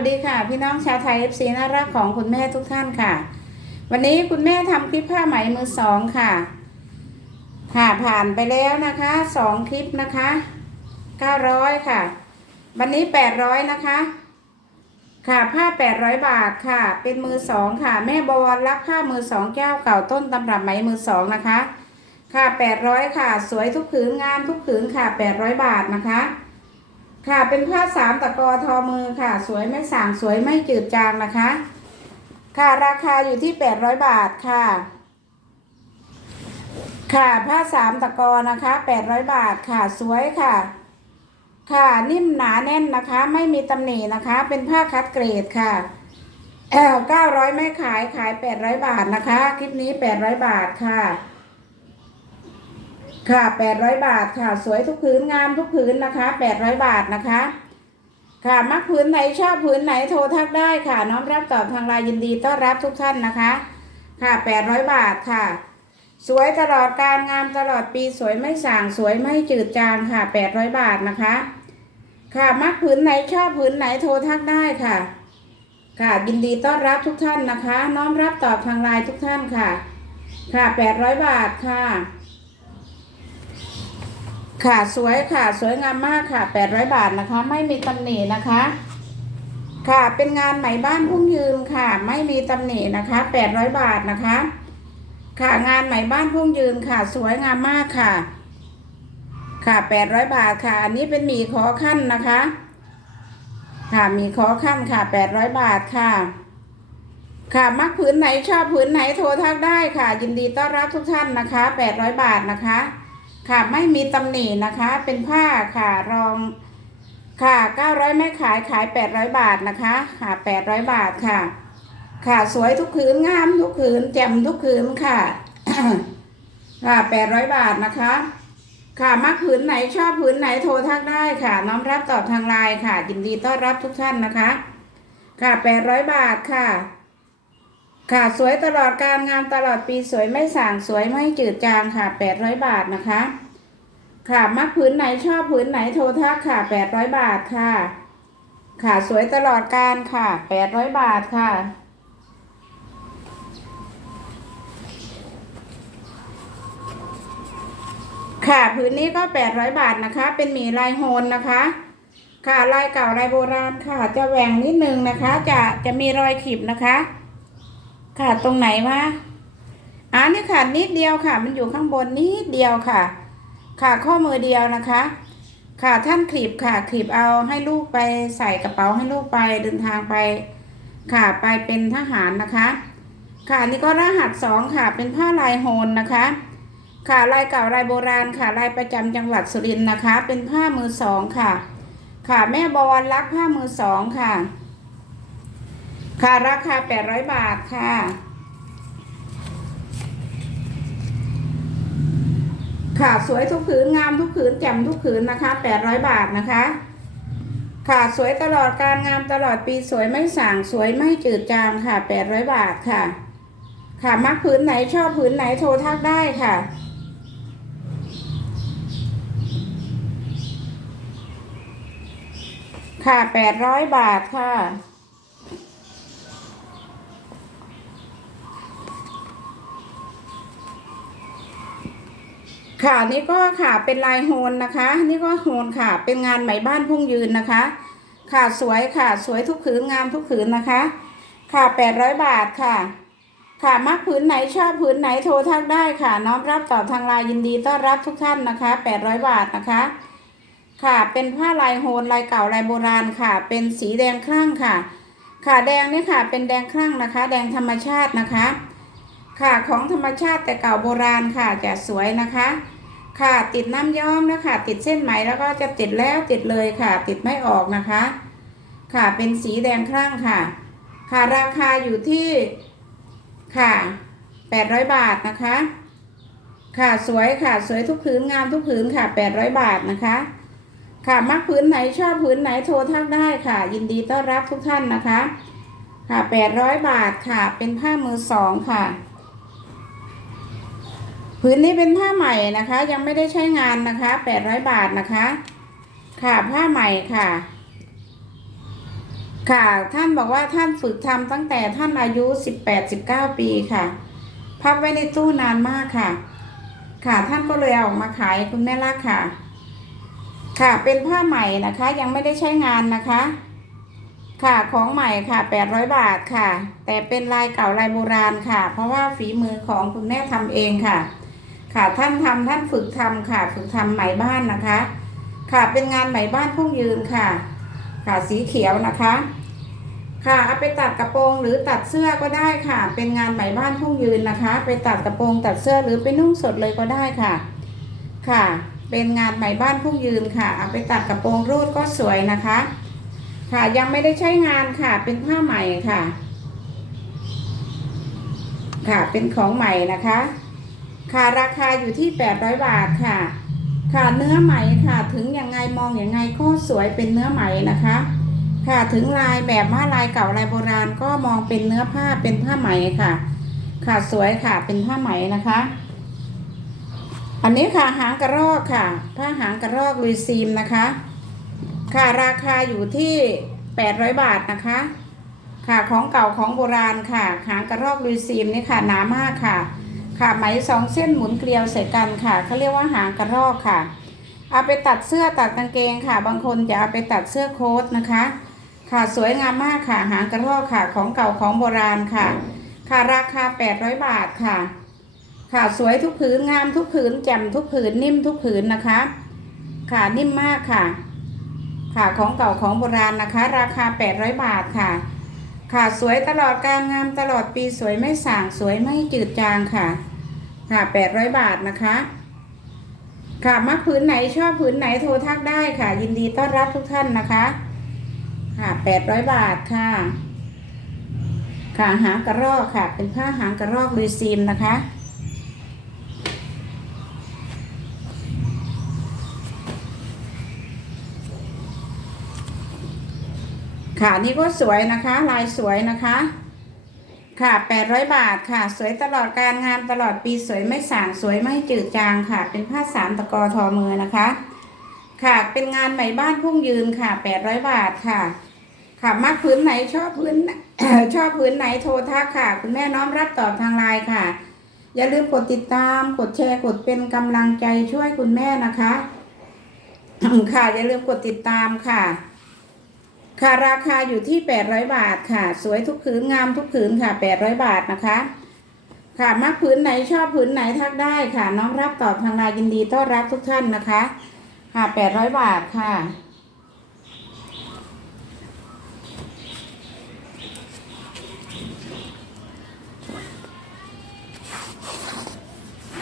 วัสดีค่ะ พี่น้องชาวไทยเอฟซีน่ารักของคุณแม่ทุกท่านค่ะ วันนี้คุณแม่ทำคลิปผ้าไหมมือสองค่ะ ค่ะผ่านไปแล้วนะคะสองคลิปนะคะเก้าร้อยค่ะ วันนี้แปดร้อยนะคะ ค่ะผ้าแปดร้อยบาทค่ะ เป็นมือสองค่ะ แม่บวรรักผ้ามือสองแก้วเก่าต้นตำรับไหมมือสองนะคะ ค่ะแปดร้อยค่ะ สวยทุกผืนงามทุกผืนค่ะแปดร้อยบาทนะคะ ค่ะเป็นผ้าสามตะกอทอมือค่ะ สวยไม่สางสวยไม่จืดจางนะคะ ค่ะราคาอยู่ที่แปดร้อยบาทค่ะ ค่ะผ้าสามตะกอนะคะแปดร้อยบาทค่ะสวยค่ะ ค่ะนิ่มหนาแน่นนะคะ ไม่มีตำหนินะคะ เป็นผ้าคัดเกรดค่ะแอลเก้าร้อยไม่ขายขายแปดร้อยบาทนะคะ คลิปนี้แปดร้อยบาทค่ะ ค่ะแปดร้อยบาทค่ะ สวยทุกผืนงามทุกผืนนะคะแปดร้อยบาทนะคะ ค่ะ มักผืนไหนชอบผืนไหนโทรทักได้ค่ะ น้อมรับตอบทางไลน์ยินดีต้อนรับทุกท่านนะคะ ค่ะแปดร้อยบาทค่ะ สวยตลอดการงามตลอดปีสวยไม่ส่างสวยไม่จืดจางค่ะแปดร้อยบาทนะคะ ค่ะ มักผืนไหนชอบผืนไหนโทรทักได้ค่ะ ค่ะยินดีต้อนรับทุกท่านนะคะ น้อมรับตอบทางไลน์ทุกท่านค่ะ ค่ะแปดร้อยบาทค่ะ ค่ะสวยค่ะ สวยงามมากค่ะแปดร้อยบาทนะคะ ไม่มีตำหนินะคะ ค่ะเป็นงานไหมบ้านพุ่งยืนค่ะ ไม่มีตำหนินะคะแปดร้อยบาทนะคะ ค่ะงานไหมบ้านพุ่งยืนค่ะ สวยงามมากค่ะ ค่ะแปดร้อยบาทค่ะ อันนี้เป็นหมี่ขอขั้นนะคะ ค่ะหมี่ขอขั้นค่ะแปดร้อยบาทค่ะ ค่ะมักผืนไหนชอบผืนไหนโทรทักได้ค่ะ ยินดีต้อนรับทุกท่านนะคะแปดร้อยบาทนะคะ ค่ะไม่มีตำหนินะคะ เป็นผ้าค่ะรองค่ะเก้าร้อยไม่ขายขายแปดร้อยบาทนะคะค่ะแปดร้อยบาทค่ะ ค่ะสวยทุกคืนงามทุกคืนแจ่มทุกคืนค่ะค่ะแปดร้อยบาทนะคะ ค่ะมักผืนไหนชอบผืนไหนโทรทักได้ค่ะ น้อมรับตอบทางไลน์ค่ะยินดีต้อนรับทุกท่านนะคะ ค่ะแปดร้อยบาทค่ะ ค่ะสวยตลอดการงามตลอดปีสวยไม่ส่างสวยไม่จืดจางค่ะแปดร้อยบาทนะคะ ค่ะมักผืนไหนชอบผืนไหนโทรทักค่ะแปดร้อยบาทค่ะ ค่ะสวยตลอดการค่ะแปดร้อยบาทค่ะ ค่ะผืนนี้ก็แปดร้อยบาทนะคะ เป็นหมีลายโฮนนะคะค่ะลายเก่าลายโบราณค่ะ จะแหว่งนิดนึงนะคะ จะจะมีรอยขีบนะคะ ค่ะตรงไหนวะอ่านี่ค่ะนิดเดียวค่ะ มันอยู่ข้างบนนิดเดียวค่ะค่ะข้อมือเดียวนะคะ ค่ะท่านคลิปค่ะคลิปเอาให้ลูกไปใส่กระเป๋าให้ลูกไปเดินทางไป ค่ะไปเป็นทหารนะคะ ค่ะนี่ก็รหัสสองค่ะเป็นผ้าลายโฮนนะคะ ค่ะลายเก่าลายโบราณค่ะลายประจำจังหวัดสุรินทร์นะคะ เป็นผ้ามือสองค่ะ ค่ะแม่บวรรักผ้ามือสองค่ะ ค่ะราคาแปดร้อยบาทค่ะ ค่ะสวยทุกผืนงามทุกผืนแจ่มทุกผืนนะคะแปดร้อยบาทนะคะ ค่ะสวยตลอดการงามตลอดปีสวยไม่ส่างสวยไม่จืดจางค่ะแปดร้อยบาทค่ะ ค่ะมักผืนไหนชอบผืนไหนโทรทักได้ค่ะค่ะแปดร้อยบาทค่ะ ค่ะนี่ก็ค่ะเป็นลายโฮนนะคะ นี่ก็โฮนค่ะ เป็นงานไหมบ้านพุ่งยืนนะคะ ค่ะสวยค่ะสวยทุกผืนงามทุกผืนนะคะ ค่ะแปดร้อยบาทค่ะ ค่ะมักผืนไหนชอบผืนไหนโทรทักได้ค่ะ น้อมรับตอบทางไลน์ยินดีต้อนรับทุกท่านนะคะแปดร้อยบาทนะคะ ค่ะเป็นผ้าลายโฮนลายเก่าลายโบราณค่ะ เป็นสีแดงคลั่งค่ะ ค่ะแดงนี่ค่ะ เป็นแดงคลั่งนะคะ แดงธรรมชาตินะคะค่ะของธรรมชาติแต่เก่าโบราณค่ะจะสวยนะคะ ค่ะติดน้ำย้อมนะคะติดเส้นไหมแล้วก็จะติดแล้วติดเลยค่ะ ติดไม่ออกนะคะ ค่ะเป็นสีแดงคลั่งค่ะ ค่ะราคาอยู่ที่ค่ะแปดร้อยบาทนะคะ ค่ะสวยค่ะสวยทุกผืนงามทุกผืนค่ะแปดร้อยบาทนะคะ ค่ะมักผืนไหนชอบผืนไหนโทรทักได้ค่ะ ยินดีต้อนรับทุกท่านนะคะ ค่ะแปดร้อยบาทค่ะเป็นผ้ามือสองค่ะ ผืนนี้เป็นผ้าใหม่นะคะ ยังไม่ได้ใช้งานนะคะแปดร้อยบาทนะคะ ค่ะผ้าใหม่ค่ะ ค่ะท่านบอกว่าท่านฝึกทำตั้งแต่ท่านอายุ18-19ปีค่ะ พับไว้ในตู้นานมากค่ะ ค่ะท่านก็เลยเอาออกมาขายคุณแม่รักค่ะ ค่ะเป็นผ้าใหม่นะคะ ยังไม่ได้ใช้งานนะคะค่ะของใหม่ค่ะ800บาทค่ะ แต่เป็นลายเก่าลายโบราณค่ะ เพราะว่าฝีมือของคุณแม่ทำเองค่ะ ค่ะท่านทำท่านฝึกทำค่ะฝึกทำไหมบ้านนะคะ ค่ะเป็นงานไหมบ้านพุ่งยืนค่ะ ค่ะสีเขียวนะคะ ค่ะเอาไปตัดกระโปรงหรือตัดเสื้อก็ได้ค่ะ เป็นงานไหมบ้านพุ่งยืนนะคะ ไปตัดกระโปรงตัดเสื้อหรือไปนุ่งสดเลยก็ได้ค่ะ ค่ะ เป็นงานไหมบ้านพุ่งยืนค่ะเอาไปตัดกระโปรงรูดก็สวยนะคะ ค่ะยังไม่ได้ใช้งานค่ะ เป็นผ้าใหม่ค่ะ ค่ะเป็นของใหม่นะคะ ค่ะราคาอยู่ที่ 800 บาทค่ะ ค่ะเนื้อไหมค่ะถึงยังไงมองยังไงก็สวยเป็นเนื้อไหมนะคะ ค่ะถึงลายแบบผ้าลายเก่าลายโบราณก็มองเป็นเนื้อผ้าเป็นผ้าไหมค่ะ ค่ะสวยค่ะเป็นผ้าไหมนะคะ อันนี้ค่ะหางกระรอกค่ะ ผ้าหางกระรอกลุยซีมนะคะ ค่ะราคาอยู่ที่ 800 บาทนะคะ ค่ะของเก่าของโบราณค่ะ หางกระรอกลุยซีมนี่ค่ะหนามากค่ะ ค่ะไหมสองเส้นหมุนเกลียวใส่กันค่ะเขาเรียกว่าหางกระรอกค่ะเอาไปตัดเสื้อตัดกางเกงค่ะ บางคนจะเอาไปตัดเสื้อโค้ทนะคะ ค่ะสวยงามมากค่ะ หางกระรอกค่ะ ของเก่าของโบราณค่ะ ค่ะราคา 800 บาทค่ะ ค่ะสวยทุกผืนงามทุกผืนแจ่มทุกผืนนิ่มทุกผืนนะคะ ค่ะนิ่มมากค่ะ ค่ะของเก่าของโบราณนะคะ ราคา 800 บาทค่ะ ค่ะสวยตลอดการงามตลอดปีสวยไม่ส่างสวยไม่จืดจางค่ะ ค่ะ800บาทนะคะ ค่ะมักผืนไหนชอบผืนไหนโทรทักได้ค่ะ ยินดีต้อนรับทุกท่านนะคะ ค่ะแปดร้อยบาทค่ะ ค่ะหางกระรอกค่ะ เป็นผ้าหางกระรอกลุยซีมนะคะค่ะนี่ก็สวยนะคะ ลายสวยนะคะ ค่ะแปดร้อยบาทค่ะ สวยตลอดการงานตลอดปีสวยไม่สางสวยไม่จืดจางค่ะ เป็นผ้าสามตะกอทอมือนะคะ ค่ะ เป็นงานใหม่บ้านพุ่งยืนค่ะแปดร้อยบาทค่ะ ค่ะมักพื้นไหนชอบพื้นชอบพื้นไหนโทรทักค่ะ คุณแม่น้อมรับตอบทางไลน์ค่ะ อย่าลืมกดติดตาม กดแชร์ กดเป็นกำลังใจช่วยคุณแม่นะคะ ค่ะ อย่าลืมกดติดตามค่ะ ค่ะราคาอยู่ที่ 800 บาทค่ะ สวยทุกผืนงามทุกผืนค่ะ 800 บาทนะคะ ค่ะมักผืนไหนชอบผืนไหนทักได้ค่ะ น้อมรับตอบทางไลน์ยินดีต้อนรับทุกท่านนะคะ ค่ะ 800 บาทค่ะ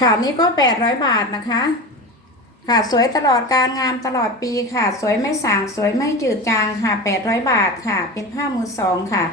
ค่ะนี่ก็ 800 บาทนะคะ ค่ะสวยตลอดการงามตลอดปีค่ะ สวยไม่สางสวยไม่จืดจางค่ะ800 บาทค่ะ เป็นผ้ามือสองค่ะ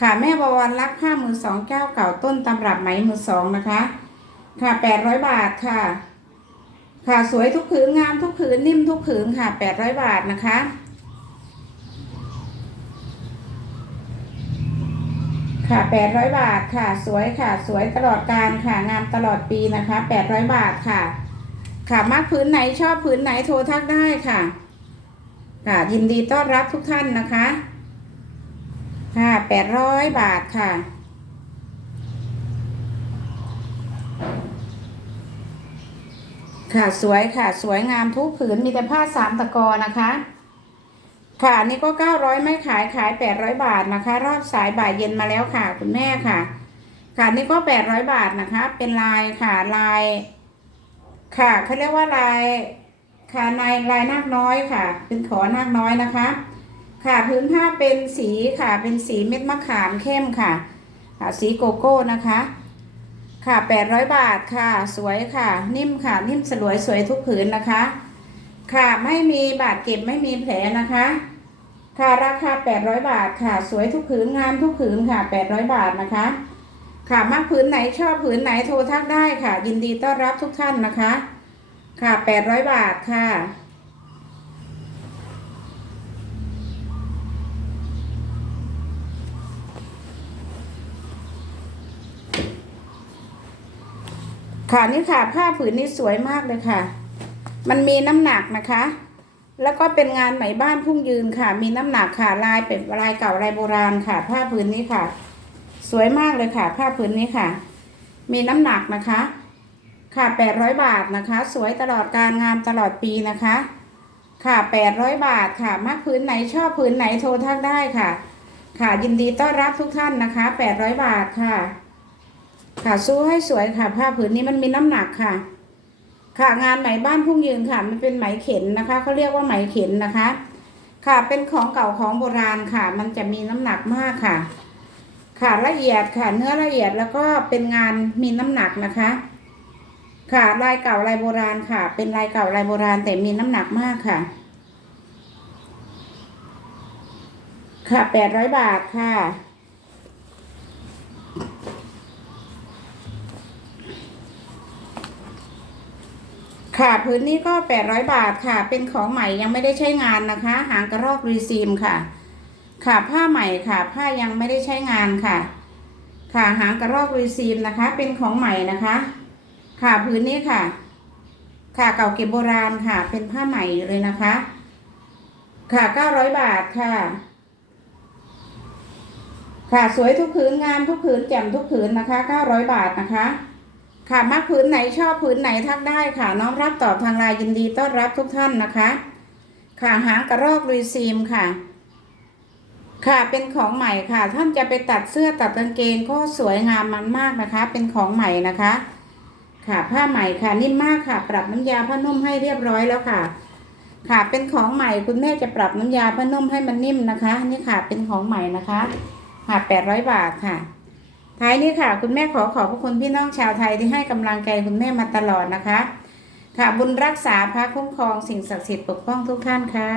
ค่ะแม่บวรรักผ้ามือสองเจ้าเก่าต้นตำรับไหมมือสองนะคะ ค่ะ800 บาทค่ะ ค่ะสวยทุกผืนงามทุกผืนนิ่มทุกผืนค่ะ800 บาทนะคะค่ะ800 บาทค่ะ สวยค่ะ สวยตลอดการค่ะงามตลอดปีนะคะ800 บาทค่ะ ค่ะมากพื้นไหนชอบพื้นไหนโทรทักได้ค่ะ ค่ะยินดีต้อนรับทุกท่านนะคะ ค่ะ800บาทค่ะค่ะสวยค่ะสวยงามทุกผืนมีแต่ผ้าสามตะกอนะคะ ค่ะนี่ก็900ไม่ขายขาย800บาทนะคะ รอบสายบ่ายเย็นมาแล้วค่ะ คุณแม่ค่ะ ค่ะนี่ก็800บาทนะคะ เป็นลายค่ะลาย ค่ะเขาเรียกว่าลายค่ะลายลายนาคน้อยค่ะ เป็นขอนาคน้อยนะคะ ค่ะพื้นผ้าเป็นสีค่ะ เป็นสีเม็ดมะขามเข้มค่ะค่ะสีโกโก้นะคะ ค่ะ800บาทค่ะ สวยค่ะ นิ่มค่ะ นิ่มสลวยสวยทุกผืนนะคะ ค่ะไม่มีบาดเจ็บไม่มีแผลนะคะ ค่ะราคา800บาทค่ะ สวยทุกผืนงามทุกผืนค่ะ800บาทนะคะ ค่ะมากผืนไหนชอบผืนไหนโทรทักได้ค่ะ ยินดีต้อนรับทุกท่านนะคะ ค่ะ800บาทค่ะค่ะนี่ค่ะผ้าผืนนี้สวยมากเลยค่ะ มันมีน้ำหนักนะคะ แล้วก็เป็นงานไหมบ้านพุ่งยืนค่ะ มีน้ำหนักค่ะลายเป็นลายเก่าลายโบราณค่ะ ผ้าผืนนี้ค่ะ สวยมากเลยค่ะ ผ้าผืนนี้ค่ะ มีน้ำหนักนะคะ ค่ะแปดร้อยบาทนะคะ สวยตลอดการงามตลอดปีนะคะ ค่ะแปดร้อยบาทค่ะมักผืนไหนชอบผืนไหนโทรทักได้ค่ะ ค่ะยินดีต้อนรับทุกท่านนะคะแปดร้อยบาทค่ะ ค่ะสู้ให้สวยค่ะ ผ้าผืนนี้มันมีน้ำหนักค่ะ ค่ะงานไหมบ้านพุ่งยืนค่ะ มันเป็นไหมเข็นนะคะเขาเรียกว่าไหมเข็นนะคะ ค่ะเป็นของเก่าของโบราณค่ะ มันจะมีน้ำหนักมากค่ะ ค่ะละเอียดค่ะเนื้อละเอียดแล้วก็เป็นงานมีน้ำหนักนะคะ ค่ะลายเก่าลายโบราณค่ะ เป็นลายเก่าลายโบราณแต่มีน้ำหนักมากค่ะ ค่ะแปดร้อยบาทค่ะค่ะพื้นนี้ก็แปดร้อยบาทค่ะ เป็นของใหม่ยังไม่ได้ใช้งานนะคะ หางกระรอกรีซีมค่ะ ค่ะผ้าใหม่ค่ะ ผ้ายังไม่ได้ใช้งานค่ะ ค่ะหางกระรอกรีซีมนะคะ เป็นของใหม่นะคะ ค่ะพื้นนี้ค่ะ ค่ะเก่าเก็บโบราณค่ะ เป็นผ้าใหม่เลยนะคะ ค่ะเก้าร้อยบาทค่ะ ค่ะสวยทุกผืนงามทุกผืนแจ่มทุกผืนนะคะเก้าร้อยบาทนะคะ ค่ะมักผืนไหนชอบผืนไหนทักได้ค่ะ น้อมรับตอบทางไลน์ยินดีต้อนรับทุกท่านนะคะ ค่ะหางกระรอกรีซีมค่ะ ค่ะเป็นของใหม่ค่ะ ท่านจะไปตัดเสื้อตัดกางเกงก็สวยงามมันมากนะคะ เป็นของใหม่นะคะ ค่ะผ้าใหม่ค่ะนิ่มมากค่ะ ปรับน้ำยาผ้านุ่มให้เรียบร้อยแล้วค่ะ ค่ะเป็นของใหม่คุณแม่จะปรับน้ำยาผ้านุ่มให้มันนิ่มนะคะ นี่ค่ะเป็นของใหม่นะคะค่ะแปดร้อยบาทค่ะ ท้ายนี้ค่ะ คุณแม่ขอขอบพระคุณพี่น้องชาวไทยที่ให้กำลังใจคุณแม่มาตลอดนะคะ ค่ะบุญรักษาพระคุ้มครองสิ่งศักดิ์สิทธิ์ปกป้องทุกท่านค่ะ